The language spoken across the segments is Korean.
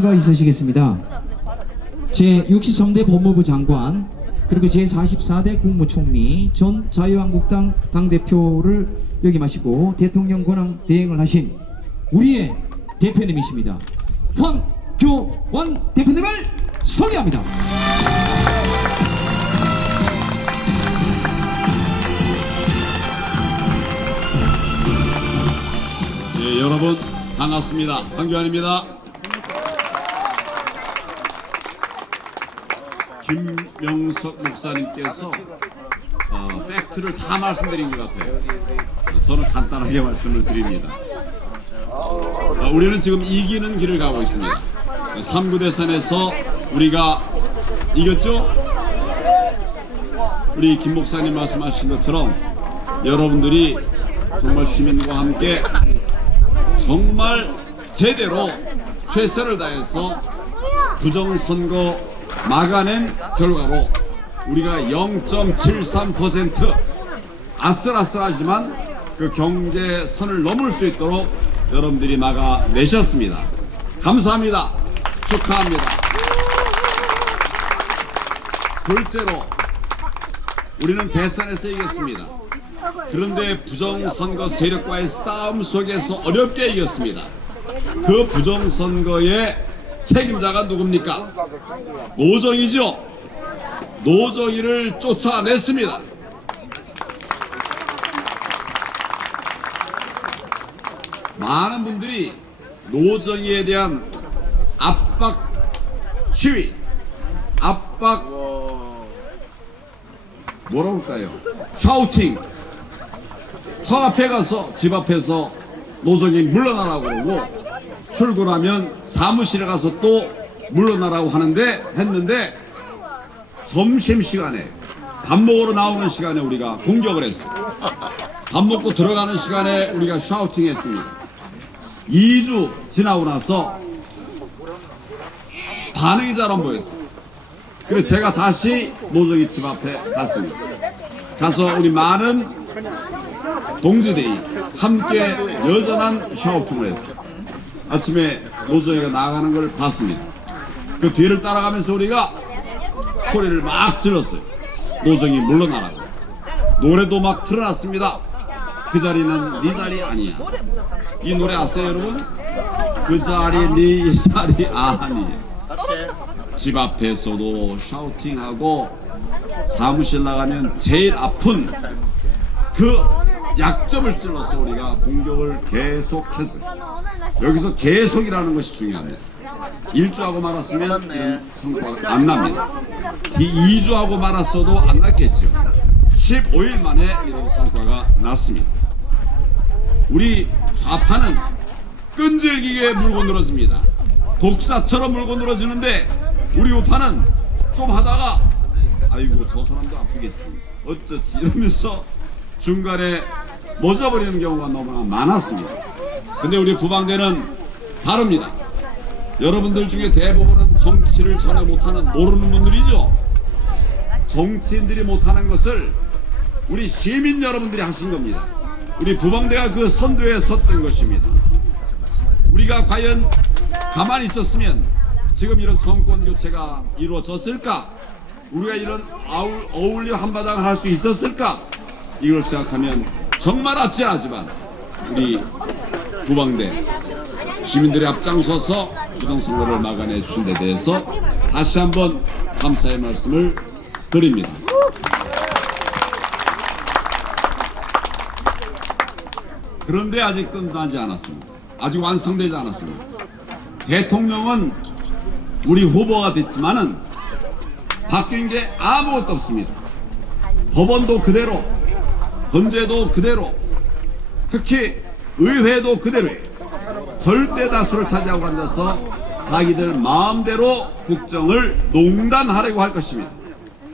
가 있으시겠습니다. 제63대 법무부 장관 그리고 제44대 국무총리 전 자유한국당 당대표를 역임하시고 대통령 권한 대행을 하신 우리의 대표님이십니다. 황교안 대표님을 소개합니다. 예, 여러분 반갑습니다. 황교안입니다. 김명석 목사님께서 어, 팩트를 다 말씀드린 것 같아요. 저는 간단하게 말씀을 드립니다. 어, 우리는 지금 이기는 길을 가고 있습니다. 3구 대선에서 우리가 이겼죠? 우리 김 목사님 말씀하신 것처럼 여러분들이 정말 시민과 함께 정말 제대로 최선을 다해서 부정선거 막아낸 결과로 우리가 0.73% 아슬아슬하지만 그 경계선을 넘을 수 있도록 여러분들이 막아내셨습니다. 감사합니다. 축하합니다. 둘째로 우리는 대선에서 이겼습니다. 그런데 부정선거 세력과의 싸움 속에서 어렵게 이겼습니다. 그 부정선거의 책임자가 누굽니까? 노정이죠. 노정이를 쫓아냈습니다. 많은 분들이 노정이에 대한 압박 시위, 압박 뭐라고 할까요? 샤우팅 터 앞에 가서 집 앞에서 노정이 물러나라고 그러고 출근하면 사무실에 가서 또 물러나라고 하는데 했는데 점심시간에 밥 먹으러 나오는 시간에 우리가 공격을 했어요. 밥 먹고 들어가는 시간에 우리가 샤우팅 했습니다. 2주 지나고 나서 반응이 잘 안 보였어요. 그래서 제가 다시 노정이 집 앞에 갔습니다. 가서 우리 많은 동지들이 함께 여전한 샤우팅을 했어요. 아침에 노정이가 나가는 걸 봤습니다. 그 뒤를 따라가면서 우리가 소리를 막 질렀어요. 노정이 물러나라고. 노래도 막 틀어놨습니다. 그 자리는 네 자리 아니야. 이 노래 아세요, 여러분? 그 자리 네 자리 아니야. 집 앞에서도 샤우팅하고 사무실 나가면 제일 아픈 그 약점을 찔러서 우리가 공격을 계속했어요. 여기서 계속이라는 것이 중요합니다. 1주하고 말았으면 이런 성과가 안 납니다. 2주하고 말았어도 안 났겠죠. 15일 만에 이런 성과가 났습니다. 우리 좌파는 끈질기게 물고 늘어집니다. 독사처럼 물고 늘어지는데 우리 우파는 좀 하다가 아이고 저 사람도 아프겠지 어쩌지 이러면서 중간에 멎어버리는 경우가 너무나 많았습니다. 근데 우리 부방대는 다릅니다. 여러분들 중에 대부분은 정치를 전혀 못하는 모르는 분들이죠. 정치인들이 못하는 것을 우리 시민 여러분들이 하신 겁니다. 우리 부방대가 그 선두에 섰던 것입니다. 우리가 과연 가만히 있었으면 지금 이런 정권 교체가 이루어졌을까? 우리가 이런 어울려 한바탕을 할 수 있었을까? 이걸 생각하면 정말 아찔하지만 우리 부방대 시민들이 앞장서서 부정선거를 막아내 주신 데 대해서 다시 한번 감사의 말씀을 드립니다. 그런데 아직 끝나지 않았습니다. 아직 완성되지 않았습니다. 대통령은 우리 후보가 됐지만은 바뀐 게 아무것도 없습니다. 법원도 그대로, 헌재도 그대로, 특히 의회도 그대로예요. 절대 다수를 차지하고 앉아서 자기들 마음대로 국정을 농단하려고 할 것입니다.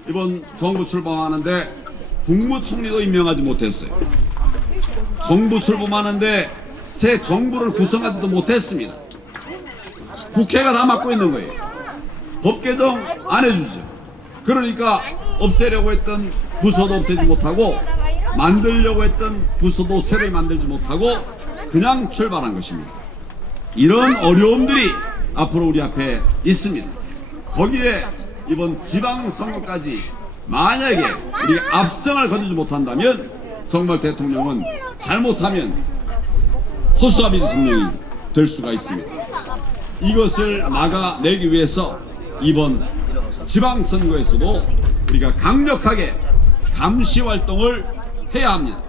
이번 정부 출범하는데 국무총리도 임명하지 못했어요. 정부 출범하는데 새 정부를 구성하지도 못했습니다. 국회가 다 맡고 있는 거예요. 법 개정 안 해주죠. 그러니까 없애려고 했던 부서도 없애지 못하고 만들려고 했던 부서도 새로 만들지 못하고 그냥 출발한 것입니다. 이런 어려움들이 앞으로 우리 앞에 있습니다. 거기에 이번 지방선거까지 만약에 우리가 압승을 거두지 못한다면 정말 대통령은 잘못하면 허수아비 대통령이 될 수가 있습니다. 이것을 막아내기 위해서 이번 지방선거에서도 우리가 강력하게 감시 활동을 해야 합니다.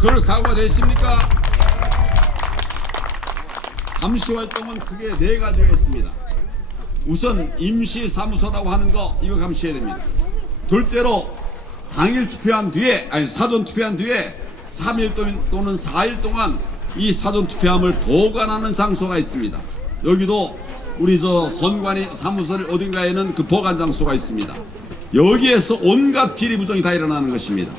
그럴 각오가 되어 있습니까? 감시 활동은 크게 네 가지가 있습니다. 우선 임시 사무소라고 하는 거 이거 감시해야 됩니다. 둘째로 당일 투표한 뒤에 아니 사전 투표한 뒤에 3일 또는 4일 동안 이 사전 투표함을 보관하는 장소가 있습니다. 여기도 우리 저 선관위 사무소를 어딘가에는 그 보관 장소가 있습니다. 여기에서 온갖 비리 부정이 다 일어나는 것입니다.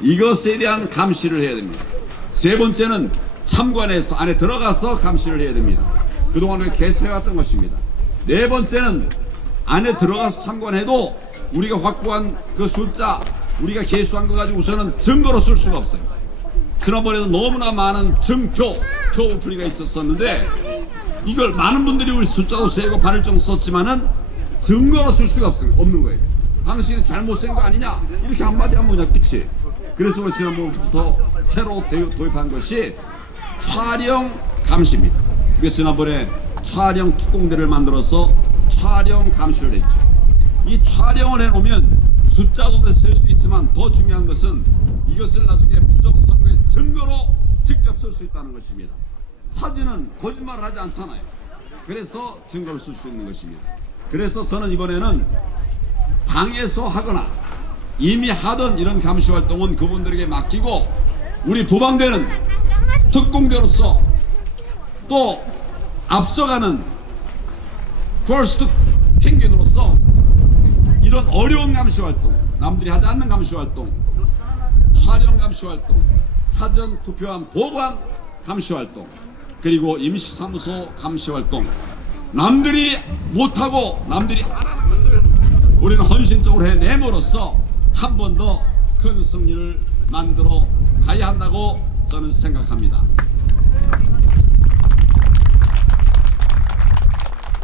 이것에 대한 감시를 해야 됩니다. 세 번째는 참관해서 안에 들어가서 감시를 해야 됩니다. 그동안 우리가 개수해왔던 것입니다. 네 번째는 안에 들어가서 참관해도 우리가 확보한 그 숫자 우리가 개수한 거 가지고 우선은 증거로 쓸 수가 없어요. 지난번에도 너무나 많은 증표 표 부풀이가 있었었는데 이걸 많은 분들이 우리 숫자도 세고 발을정 썼지만은 증거로 쓸 수가 없어요. 없는 거예요. 당신이 잘못 쓴거 아니냐 이렇게 한마디 하면 그냥 끝이. 그래서 지난번부터 새로 대- 도입한 것이 촬영 감시입니다. 그래서 지난번에 촬영 특공대를 만들어서 촬영 감시를 했죠. 이 촬영을 해놓으면 숫자도 쓸 수 있지만 더 중요한 것은 이것을 나중에 부정선거의 증거로 직접 쓸 수 있다는 것입니다. 사진은 거짓말을 하지 않잖아요. 그래서 증거를 쓸 수 있는 것입니다. 그래서 저는 이번에는 당에서 하거나 이미 하던 이런 감시 활동은 그분들에게 맡기고 우리 부방대는 특공대로서 또 앞서가는 퍼스트 펭귄으로서 이런 어려운 감시 활동, 남들이 하지 않는 감시 활동, 촬영 감시 활동, 사전 투표함 보관 감시 활동, 그리고 임시사무소 감시 활동, 남들이 못하고 남들이 안 하는 우리는 헌신적으로 해내므로써 한 번 더 큰 승리를 만들어 가야 한다고 저는 생각합니다.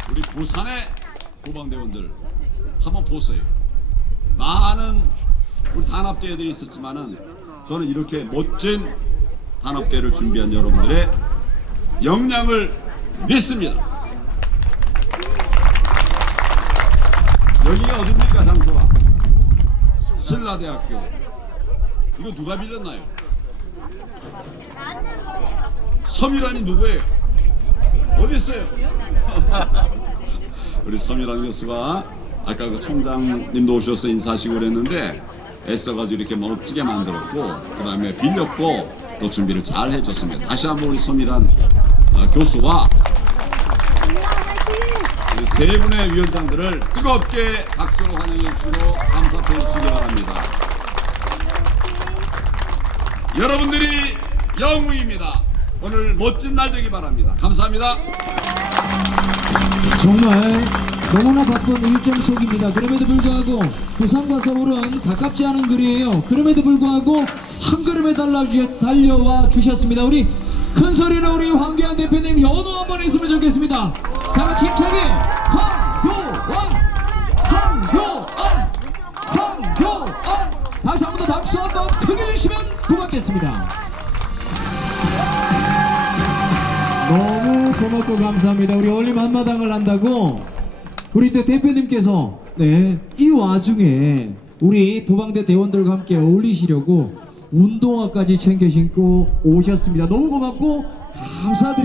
우리 부산의 구방대원들 한번 보세요. 많은 우리 단합대회들이 있었지만은 저는 이렇게 멋진 단합대회를 준비한 여러분들의 역량을 믿습니다. 여기가 어딥니까 장소가? 신라대학교. 이거 누가 빌렸나요? 서미란이 누구예요? 어디 있어요? 우리 서미란 교수가 아까 그 총장님도 오셔서 인사하시고 그랬는데 애써가지고 이렇게 멋지게 만들었고 그 다음에 빌렸고 또 준비를 잘 해줬습니다. 다시 한번 우리 서미란 어, 교수와 세 분의 위원장들을 뜨겁게 박수로 환영해 주시고 감사해 주시기 바랍니다. 여러분들이 영웅입니다. 오늘 멋진 날 되기 바랍니다. 감사합니다. 정말 너무나 바쁜 일정 속입니다. 그럼에도 불구하고 부산과 서울은 가깝지 않은 거리예요. 그럼에도 불구하고 한 걸음에 달려와 주셨습니다. 우리 큰 소리로 우리 황교안 대표님 연호 한번 했으면 좋겠습니다. 다 같이 힘차게 한번 크게 주시면 고맙겠습니다. 너무 고맙고 감사합니다. 우리 올림 한마당을 한다고 우리 또 대표님께서 네, 이 와중에 우리 부방대 대원들과 함께 어울리시려고 운동화까지 챙겨 신고 오셨습니다. 너무 고맙고 감사드립니다.